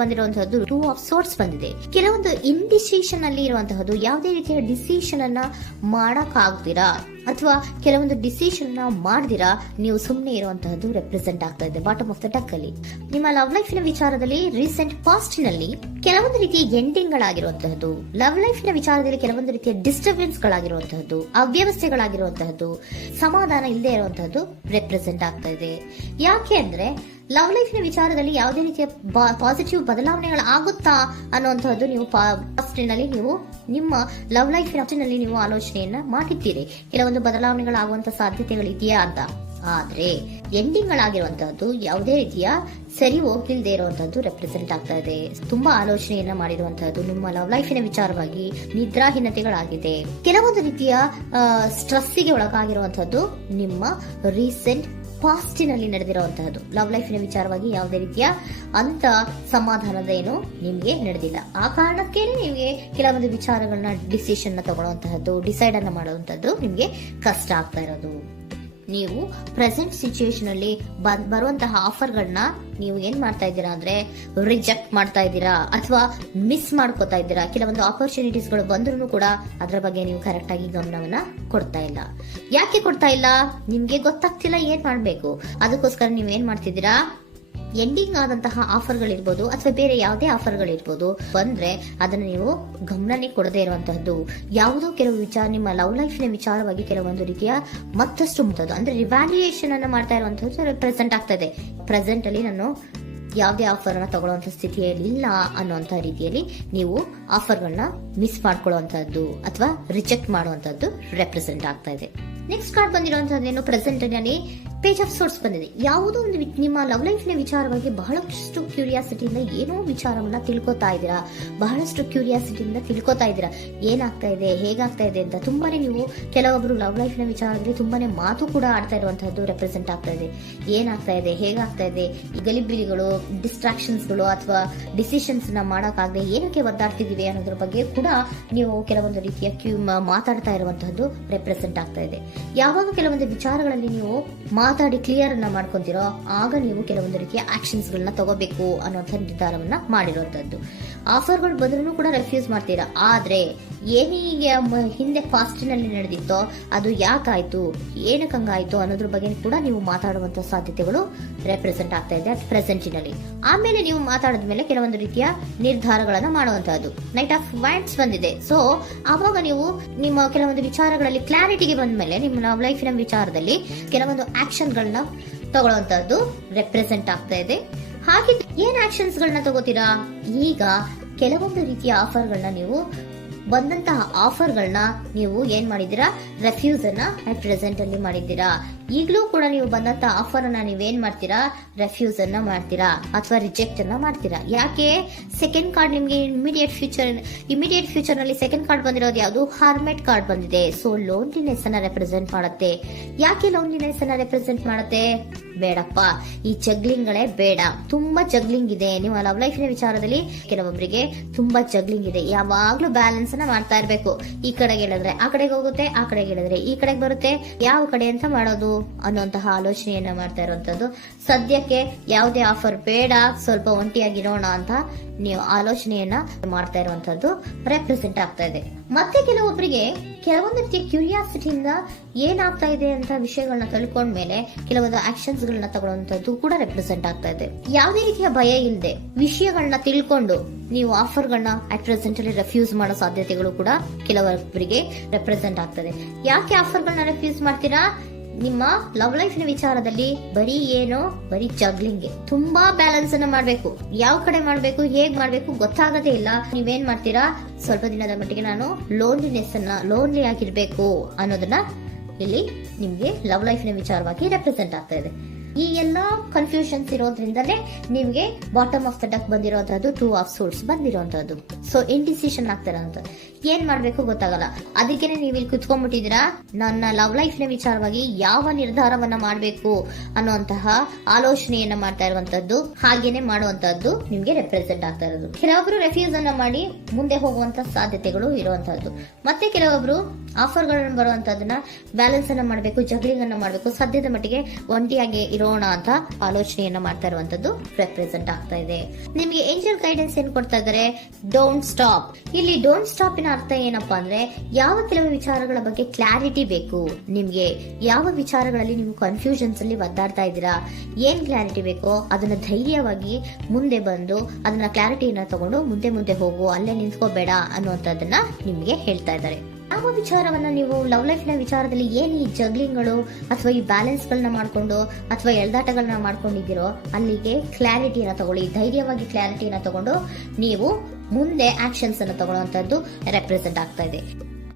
ಬಂದಿರುವಂತಹದ್ದು 2 of sorts ಬಂದಿದೆ. ಕೆಲವೊಂದು indecision ಅಲ್ಲಿ ಇರುವಂತಹದ್ದು, ಯಾವುದೇ ರೀತಿಯ ಡಿಸಿಷನ್ ಅನ್ನ ಮಾಡಕ್ ಆಗ್ದಿರಾ ಅಥವಾ ಕೆಲವೊಂದು ಡಿಸಿಷನ್ ನ ಮಾಡ್ದಿರಾ ನೀವು ಸುಮ್ಮನೆ ಇರುವಂತಹದ್ದು ರೆಪ್ರೆಸೆಂಟ್ ಆಗ್ತಾ ಇದೆ ಬಾಟಮ್ ಆಫ್ ದ ಡಕ್ ಅಲ್ಲಿ. ನಿಮ್ಮ ಲವ್ ಲೈಫ್ ನ ವಿಚಾರದಲ್ಲಿ ರೀಸೆಂಟ್ ಪಾಸ್ಟ್ ನಲ್ಲಿ ಕೆಲವೊಂದು ರೀತಿಯ ಎಂಡಿಂಗ್ ಗಳಾಗಿರುವಂತಹದ್ದು, ಲವ್ ಲೈಫ್ ನ ವಿಚಾರದಲ್ಲಿ ಕೆಲವೊಂದು ರೀತಿಯ ಡಿಸ್ಟರ್ಬೆನ್ಸ್ ಗಳಾಗಿರುವಂತಹದ್ದು, ಅವ್ಯವಸ್ಥೆಗಳಾಗಿರುವಂತಹದ್ದು, ಸಮಾಧಾನ ಇಲ್ಲದೆ ಇರುವಂತಹದ್ದು ರೆಪ್ರೆಸೆಂಟ್ ಆಗ್ತಾ ಇದೆ. ಯಾಕೆ ಅಂದ್ರೆ ಲವ್ ಲೈಫ್ ನ ವಿಚಾರದಲ್ಲಿ ಯಾವುದೇ ರೀತಿಯ ಪಾಸಿಟಿವ್ ಬದಲಾವಣೆಗಳು ಆಗುತ್ತಾ ಅನ್ನುವಂತಹದ್ದು ನೀವು ಪಾಸ್ಟ್ ನಲ್ಲಿ ನೀವು ನಿಮ್ಮ ಲವ್ ಲೈಫ್ ನಲ್ಲಿ ನೀವು ಆಲೋಚನೆಯನ್ನ ಮಾಡಿದ್ದೀರಿ. ಕೆಲವೊಂದು ಬದಲಾವಣೆಗಳಾಗುವಂತ ಸಾಧ್ಯತೆಗಳಿದೆಯಾ ಅಂತ. ಆದ್ರೆ ಎಂಡಿಂಗ್ ಗಳಾಗಿರುವಂತಹದ್ದು ಯಾವುದೇ ರೀತಿಯ ಸರಿ ಹೋಗ್ತಿಲ್ದೇ ಇರುವಂತಹದ್ದು ರೆಪ್ರೆಸೆಂಟ್ ಆಗ್ತಾ ಇದೆ. ತುಂಬಾ ಆಲೋಚನೆಯನ್ನ ಮಾಡಿರುವಂತಹದ್ದು ನಿಮ್ಮ ಲವ್ ಲೈಫಿನ ವಿಚಾರವಾಗಿ ನಿದ್ರಾಹೀನತೆಗಳಾಗಿದೆ. ಕೆಲವೊಂದು ರೀತಿಯ ಸ್ಟ್ರೆಸ್ಸಿಗೆ ಒಳಗಾಗಿರುವಂತಹದ್ದು ನಿಮ್ಮ ರೀಸೆಂಟ್ ಪಾಸ್ಟಿನಲ್ಲಿ ನಡೆದಿರುವಂತಹದ್ದು. ಲವ್ ಲೈಫಿನ ವಿಚಾರವಾಗಿ ಯಾವುದೇ ರೀತಿಯ ಅಂತ ಸಮಾಧಾನದ ಏನು ನಿಮ್ಗೆ ನಡೆದಿಲ್ಲ. ಆ ಕಾರಣಕ್ಕೆ ನಿಮ್ಗೆ ಕೆಲವೊಂದು ವಿಚಾರಗಳನ್ನ ಡಿಸಿಷನ್ ನ ತಗೊಳ್ಳುವಂತಹದ್ದು, ಡಿಸೈಡ್ ಅನ್ನ ಮಾಡುವಂತಹದ್ದು ನಿಮ್ಗೆ ಕಷ್ಟ ಆಗ್ತಾ ಇರೋದು. ನೀವು ಪ್ರೆಸೆಂಟ್ ಸಿಚುವೇಶನ್ ಅಲ್ಲಿ ಬರುವಂತಹ ಆಫರ್ಗಳನ್ನ ನೀವು ಏನ್ ಮಾಡ್ತಾ ಇದ್ದೀರಾ ಅಂದ್ರೆ ರಿಜೆಕ್ಟ್ ಮಾಡ್ತಾ ಇದ್ದೀರಾ ಅಥವಾ ಮಿಸ್ ಮಾಡ್ಕೋತಾ ಇದ್ದೀರಾ. ಕೆಲವೊಂದು ಆಪರ್ಚುನಿಟೀಸ್ ಗಳು ಬಂದ್ರೂ ಕೂಡ ಅದರ ಬಗ್ಗೆ ನೀವು ಕರೆಕ್ಟ್ ಆಗಿ ಗಮನವನ್ನ ಕೊಡ್ತಾ ಇಲ್ಲ. ಯಾಕೆ ಕೊಡ್ತಾ ಇಲ್ಲ? ನಿಮ್ಗೆ ಗೊತ್ತಾಗ್ತಿಲ್ಲ ಏನ್ ಮಾಡ್ಬೇಕು. ಅದಕ್ಕೋಸ್ಕರ ನೀವ್ ಏನ್ ಮಾಡ್ತಿದ್ದೀರಾ, ಎಂಡಿಂಗ್ ಆದಂತಹ ಆಫರ್ಗಳಿರ್ಬೋದು ಅಥವಾ ಬೇರೆ ಯಾವುದೇ ಆಫರ್ಗಳಿರ್ಬೋದು ಬಂದ್ರೆ ಅದನ್ನ ನೀವು ಗಮನನೇ ಕೊಡದೇ ಇರುವಂತಹದ್ದು. ಯಾವುದೋ ಕೆಲವು ವಿಚಾರ ನಿಮ್ಮ ಲವ್ ಲೈಫ್ ನ ವಿಚಾರವಾಗಿ ಕೆಲವೊಂದು ರೀತಿಯ ಮತ್ತಷ್ಟು ಮುಂತಾದ ಅಂದ್ರೆ ರಿವ್ಯಾಲ್ಯೂಯೇಷನ್ ಅನ್ನ ಮಾಡ್ತಾ ಇರುವಂತಹದ್ದು ಪ್ರೆಸೆಂಟ್ ಆಗ್ತಾ ಇದೆ. ಪ್ರೆಸೆಂಟ್ ಅಲ್ಲಿ ನಾನು ಯಾವುದೇ ಆಫರ್ ಅನ್ನ ತಗೊಳ್ಳುವಂತ ಸ್ಥಿತಿಯಲ್ಲಿ ಇಲ್ಲ ಅನ್ನುವಂತ ರೀತಿಯಲ್ಲಿ ನೀವು ಆಫರ್ಗಳನ್ನ ಮಿಸ್ ಮಾಡ್ಕೊಳ್ಳುವಂತಹದ್ದು ಅಥವಾ ರಿಜೆಕ್ಟ್ ಮಾಡುವಂತಹದ್ದು ರೆಪ್ರೆಸೆಂಟ್ ಆಗ್ತಾ ಇದೆ. ನೆಕ್ಸ್ಟ್ ಕಾರ್ಡ್ ಬಂದಿರುವಂತಹದ್ದೇನು, ಪ್ರೆಸೆಂಟ್ ನಲ್ಲಿ ಪೇಜ್ ಆಫ್ ಸೋರ್ಟ್ಸ್ ಬಂದಿದೆ. ಯಾವುದೋ ಒಂದು ನಿಮ್ಮ ಲವ್ ಲೈಫ್ ನ ವಿಚಾರವಾಗಿ ಬಹಳಷ್ಟು ಕ್ಯೂರಿಯಾಸಿಟಿಯಿಂದ ಏನೋ ವಿಚಾರವನ್ನ ತಿಳ್ಕೊತಾ ಇದ್ದೀರಾ, ಬಹಳಷ್ಟು ಕ್ಯೂರಿಯಾಸಿಟಿಯಿಂದ ತಿಳ್ಕೊತಾ ಇದ್ದೀರಾ ಏನಾಗ್ತಾ ಇದೆ, ಹೇಗಾಗ್ತಾ ಇದೆ ಅಂತ. ತುಂಬಾನೇ ನೀವು ಕೆಲವೊಬ್ರು ಲವ್ ಲೈಫ್ ನ ವಿಚಾರದಲ್ಲಿ ತುಂಬಾನೇ ಮಾತು ಕೂಡ ಆಡ್ತಾ ಇರುವಂತಹದ್ದು ರೆಪ್ರೆಸೆಂಟ್ ಆಗ್ತಾ ಇದೆ. ಏನಾಗ್ತಾ ಇದೆ, ಹೇಗಾಗ್ತಾ ಇದೆ, ಈ ಗಲಿಬಿಲಿಗಳು, ಡಿಸ್ಟ್ರಾಕ್ಷನ್ಸ್ ಗಳು ಅಥವಾ ಡಿಸಿಷನ್ಸ್ ನ ಮಾಡಕ್ಕಾಗದೆ ಏನಕ್ಕೆ ಒದ್ದಾಡ್ತಿದೀವಿ ಅನ್ನೋದ್ರ ಬಗ್ಗೆ ಕೂಡ ನೀವು ಕೆಲವೊಂದು ರೀತಿಯ ಮಾತಾಡ್ತಾ ಇರುವಂತಹದ್ದು ರೆಪ್ರೆಸೆಂಟ್ ಆಗ್ತಾ ಇದೆ. ಯಾವಾಗ ಕೆಲವೊಂದು ವಿಚಾರಗಳಲ್ಲಿ ನೀವು ಮಾತಾಡಿ ಕ್ಲಿಯರ್ ಅನ್ನ ಮಾಡ್ಕೊಂತೀರೋ ಆಗ ನೀವು ಕೆಲವೊಂದು ರೀತಿಯ ಆಕ್ಷನ್ಸ್ ಗಳನ್ನ ತಗೋಬೇಕು ಅನ್ನೋಂಥ ನಿರ್ಧಾರವನ್ನ ಮಾಡಿರುವಂತದ್ದು. ಆಫರ್ಗಳು ಬಂದ್ರೂ ಕೂಡ ರೆಫ್ಯೂಸ್ ಮಾಡ್ತೀರಾ. ಆದ್ರೆ ಏನೀಗ ಹಿಂದೆ ಪಾಸ್ಟಿನಲ್ಲಿ ನಡೆದಿತ್ತೋ ಅದು ಯಾಕಾಯ್ತು, ಏನಕ್ಕೆ ಹಂಗಾಯ್ತು ಅನ್ನೋದ್ರ ಬಗ್ಗೆ ಕೂಡ ನೀವು ಮಾತಾಡುವಂತ ಸಾಧ್ಯತೆಗಳು ರೆಪ್ರೆಸೆಂಟ್ ಆಗ್ತಾ ಇದೆ ಪ್ರೆಸೆಂಟಿನಲ್ಲಿ. ಆಮೇಲೆ ನೀವು ಮಾತಾಡಿದ್ಮೇಲೆ ಕೆಲವೊಂದು ರೀತಿಯ ನಿರ್ಧಾರಗಳನ್ನ ಮಾಡುವಂತಹದ್ದು. ನೈಟ್ ಆಫ್ ವ್ಯಾಂಡ್ಸ್ ಬಂದಿದೆ. ಸೊ ಆವಾಗ ನೀವು ನಿಮ್ಮ ಕೆಲವೊಂದು ವಿಚಾರಗಳಲ್ಲಿ ಕ್ಲಾರಿಟಿಗೆ ಬಂದ್ಮೇಲೆ ನಿಮ್ಮ ಲೈಫಿನ ವಿಚಾರದಲ್ಲಿ ಕೆಲವೊಂದು ಆಕ್ಷನ್ ಗಳನ್ನ ತಗೊಳ್ಳುವಂತಹದ್ದು ರೆಪ್ರೆಸೆಂಟ್ ಆಗ್ತಾ ಇದೆ. ಹಾಗೆ ಏನ್ ಆಕ್ಷನ್ಸ್ ಗಳನ್ನ ತಗೋತೀರಾ? ಈಗ ಕೆಲವೊಂದು ರೀತಿಯ ಆಫರ್ಗಳನ್ನ ನೀವು ಬಂದಂತಹ ಆಫರ್ಗಳನ್ನ ನೀವು ಏನ್ ಮಾಡಿದ್ದೀರಾ, ರೆಫ್ಯೂಸ್ ಅನ್ನ ಅಟ್ ಪ್ರೆಸೆಂಟ್ ಅಲ್ಲಿ ಮಾಡಿದ್ದೀರಾ. ಈಗಲೂ ಕೂಡ ನೀವು ಬಂದಂತಹ ಆಫರ್ ಅನ್ನ ನೀವೇನ್ ಮಾಡ್ತೀರಾ, ರೆಫ್ಯೂಸ್ ಅನ್ನ ಮಾಡ್ತೀರಾ ಅಥವಾ ರಿಜೆಕ್ಟ್ ಅನ್ನ ಮಾಡ್ತೀರಾ. ಯಾಕೆ? ಸೆಕೆಂಡ್ ಕಾರ್ಡ್ ನಿಮ್ಗೆ ಇಮಿಡಿಯೇಟ್ ಫ್ಯೂಚರ್ ನಲ್ಲಿ ಸೆಕೆಂಡ್ ಕಾರ್ಡ್ ಬಂದಿರೋದು ಯಾವುದು, ಹಾರ್ಮೆಟ್ ಕಾರ್ಡ್ ಬಂದಿದೆ. ಸೊ ಲೋನ್ಲಿನೆಸ್ ಅನ್ನ ರೆಪ್ರೆಸೆಂಟ್ ಮಾಡುತ್ತೆ. ಯಾಕೆ ಲೋನ್ಲಿನೆಸ್ ಅನ್ನ ರೆಪ್ರೆಸೆಂಟ್ ಮಾಡುತ್ತೆ? ಬೇಡಪ್ಪ, ಈ ಜಗ್ಲಿಂಗ್ ಗಳೇ ಬೇಡ. ತುಂಬಾ ಜಗ್ಲಿಂಗ್ ಇದೆ ನಿಮ್ಮ ಲವ್ ಲೈಫ್ ನ ವಿಚಾರದಲ್ಲಿ. ಕೆಲವೊಬ್ಬರಿಗೆ ತುಂಬಾ ಜಗ್ಲಿಂಗ್ ಇದೆ. ಯಾವಾಗ್ಲೂ ಬ್ಯಾಲೆನ್ಸ್ ಅನ್ನ ಮಾಡ್ತಾ ಇರ್ಬೇಕು. ಈ ಕಡೆಗೆ ಹೇಳಿದ್ರೆ ಆ ಕಡೆಗೆ ಹೋಗುತ್ತೆ, ಆ ಕಡೆಗೆ ಹೇಳಿದ್ರೆ ಈ ಕಡೆಗೆ ಬರುತ್ತೆ. ಯಾವ ಕಡೆ ಅಂತ ಮಾಡೋದು ಅನ್ನುವಂತಹ ಆಲೋಚನೆಯನ್ನ ಮಾಡ್ತಾ ಇರುವಂತದ್ದು. ಸದ್ಯಕ್ಕೆ ಯಾವುದೇ ಆಫರ್ ಬೇಡ, ಸ್ವಲ್ಪ ಒಂಟಿಯಾಗಿರೋಣ ಅಂತ ನೀವು ಆಲೋಚನೆಯನ್ನ ಮಾಡ್ತಾ ಇರುವಂತದ್ದು ರೆಪ್ರೆಸೆಂಟ್ ಆಗ್ತಾ ಇದೆ. ಮತ್ತೆ ಕೆಲವೊಬ್ಬರಿಗೆ ಕೆಲವೊಂದು ರೀತಿಯ ಕ್ಯೂರಿಯಾಸಿಟಿಯಿಂದ ಏನಾಗ್ತಾ ಇದೆ ಅಂತ ವಿಷಯಗಳನ್ನ ತಿಳ್ಕೊಂಡ್ಮೇಲೆ ಕೆಲವೊಂದು ಆಕ್ಷನ್ಸ್ ಗಳನ್ನ ತಗೊಳ್ಳುವಂತದ್ದು ಕೂಡ ರೆಪ್ರೆಸೆಂಟ್ ಆಗ್ತಾ ಇದೆ. ಯಾವುದೇ ರೀತಿಯ ಭಯ ಇಲ್ಲದೆ ವಿಷಯಗಳನ್ನ ತಿಳ್ಕೊಂಡು ನೀವು ಆಫರ್ಗಳನ್ನ ಅಟ್ ಪ್ರೆಸೆಂಟ್ ಅಲ್ಲಿ ರೆಫ್ಯೂಸ್ ಮಾಡೋ ಸಾಧ್ಯತೆಗಳು ಕೂಡ ಕೆಲವೊಬ್ಬರಿಗೆ ರೆಪ್ರೆಸೆಂಟ್ ಆಗ್ತದೆ. ಯಾಕೆ ಆಫರ್ಗಳನ್ನ ರೆಫ್ಯೂಸ್ ಮಾಡ್ತೀರಾ? ನಿಮ್ಮ ಲವ್ ಲೈಫ್ ನ ವಿಚಾರದಲ್ಲಿ ಬರೀ ಜಗ್ಲಿಂಗ್, ತುಂಬಾ ಬ್ಯಾಲೆನ್ಸ್ ಅನ್ನ ಮಾಡ್ಬೇಕು. ಯಾವ ಕಡೆ ಮಾಡ್ಬೇಕು, ಹೇಗ್ ಮಾಡ್ಬೇಕು ಗೊತ್ತಾಗದೇ ಇಲ್ಲ. ನೀವೇನ್ ಮಾಡ್ತೀರಾ, ಸ್ವಲ್ಪ ದಿನದ ಮಟ್ಟಿಗೆ ನಾನು ಲೋನ್ಲಿ ಆಗಿರ್ಬೇಕು ಅನ್ನೋದನ್ನ ಇಲ್ಲಿ ನಿಮ್ಗೆ ಲವ್ ಲೈಫ್ ನ ವಿಚಾರವಾಗಿ ರೆಪ್ರೆಸೆಂಟ್ ಆಗ್ತಾ ಇದೆ. ಈ ಎಲ್ಲಾ ಕನ್ಫ್ಯೂಷನ್ಸ್ ಇರೋದ್ರಿಂದಲೇ ನಿಮ್ಗೆ ಬಾಟಮ್ ಆಫ್ ದ ಡಕ್ ಬಂದಿರೋಂತದ್ದು 2 ಆಫ್ ಸೋರ್ಟ್ಸ್ ಬಂದಿರೋಂತದ್ದು. ಸೊ ಇಂಡಿಸಿಷನ್ ಆಗ್ತಿರೋಂಥದ್ದು, ಏನ್ ಮಾಡ್ಬೇಕು ಗೊತ್ತಾಗಲ್ಲ. ಅದಕ್ಕೇನೆ ನೀವು ಇಲ್ಲಿ ಕುತ್ಕೊಂಡ್ಬಿಟ್ಟಿದ್ದೀರಾ, ನನ್ನ ಲವ್ ಲೈಫ್ ನ ವಿಚಾರವಾಗಿ ಯಾವ ನಿರ್ಧಾರವನ್ನ ಮಾಡ್ಬೇಕು ಅನ್ನುವಂತಹ ಆಲೋಚನೆಯನ್ನ ಮಾಡ್ತಾ ಇರುವಂತದ್ದು, ಹಾಗೇನೆ ಮಾಡುವಂತದ್ದು ನಿಮ್ಗೆ ರೆಪ್ರೆಸೆಂಟ್ ಆಗ್ತಾ ಇರೋದು. ಕೆಲವೊಬ್ರು ರೆಫ್ಯೂಸ್ ಅನ್ನ ಮಾಡಿ ಮುಂದೆ ಹೋಗುವಂತ ಸಾಧ್ಯತೆಗಳು ಇರುವಂತದ್ದು. ಮತ್ತೆ ಕೆಲವೊಬ್ರು ಆಫರ್ ಗಳನ್ನ ಬರುವಂತದನ್ನ ಬ್ಯಾಲೆನ್ಸ್ ಅನ್ನ ಮಾಡ್ಬೇಕು, ಜಗ್ಲಿಂಗ್ ಅನ್ನ ಮಾಡ್ಬೇಕು, ಸದ್ಯದ ಮಟ್ಟಿಗೆ ಒಂಟಿಯಾಗಿ ಇರೋಣ ಅಂತ ಆಲೋಚನೆಯನ್ನ ಮಾಡ್ತಾ ಇರುವಂತದ್ದು ರೆಪ್ರೆಸೆಂಟ್ ಆಗ್ತಾ ಇದೆ. ನಿಮ್ಗೆ ಏಂಜಲ್ ಗೈಡೆನ್ಸ್ ಏನ್ ಕೊಡ್ತಾ ಇದ್ದಾರೆ, ಡೋಂಟ್ ಸ್ಟಾಪ್. ಇಲ್ಲಿ ಡೋಂಟ್ ಸ್ಟಾಪ್ ಇನ ಅರ್ಥ ಏನಪ್ಪಾ ಅಂದ್ರೆ, ಯಾವ ಕೆಲವು ವಿಚಾರಗಳ ಬಗ್ಗೆ ಕ್ಲಾರಿಟಿ ಬೇಕು ನಿಮ್ಗೆ, ಯಾವ ವಿಚಾರಗಳಲ್ಲಿ ನೀವು ಕನ್ಫ್ಯೂಷನ್ಸ್ ಅಲ್ಲಿ ಒದ್ದಾಡ್ತಾ ಇದ್ದೀರಾ, ಏನ್ ಕ್ಲಾರಿಟಿ ಬೇಕೋ ಅದನ್ನ ಧೈರ್ಯವಾಗಿ ಮುಂದೆ ಬಂದು ಅದನ್ನ ಕ್ಲಾರಿಟಿಯನ್ನ ತಗೊಂಡು ಮುಂದೆ ಹೋಗು, ಅಲ್ಲೇ ನಿಂತ್ಕೋಬೇಡ ಅನ್ನುವಂಥದ್ದನ್ನ ನಿಮ್ಗೆ ಹೇಳ್ತಾ ಇದ್ದಾರೆ. ಯಾವ ವಿಚಾರವನ್ನ ನೀವು ಲವ್ ಲೈಫ್ ನ ವಿಚಾರದಲ್ಲಿ ಏನ್ ಈ ಜಗ್ಲಿಂಗ್ಗಳು ಅಥವಾ ಈ ಬ್ಯಾಲೆನ್ಸ್ ಗಳನ್ನ ಮಾಡ್ಕೊಂಡು ಅಥವಾ ಎಳ್ದಾಟಗಳನ್ನ ಮಾಡ್ಕೊಂಡಿದ್ದೀರೋ ಅಲ್ಲಿಗೆ ಕ್ಲಾರಿಟಿಯನ್ನ ತಗೊಳ್ಳಿ, ಧೈರ್ಯವಾಗಿ ಕ್ಲಾರಿಟಿಯನ್ನ ತಗೊಂಡು ನೀವು ಮುಂದೆ ಆಕ್ಷನ್ಸ್ ಅನ್ನು ತಗೊಳ್ಳುವಂತದ್ದು ರೆಪ್ರೆಸೆಂಟ್ ಆಗ್ತಾ ಇದೆ.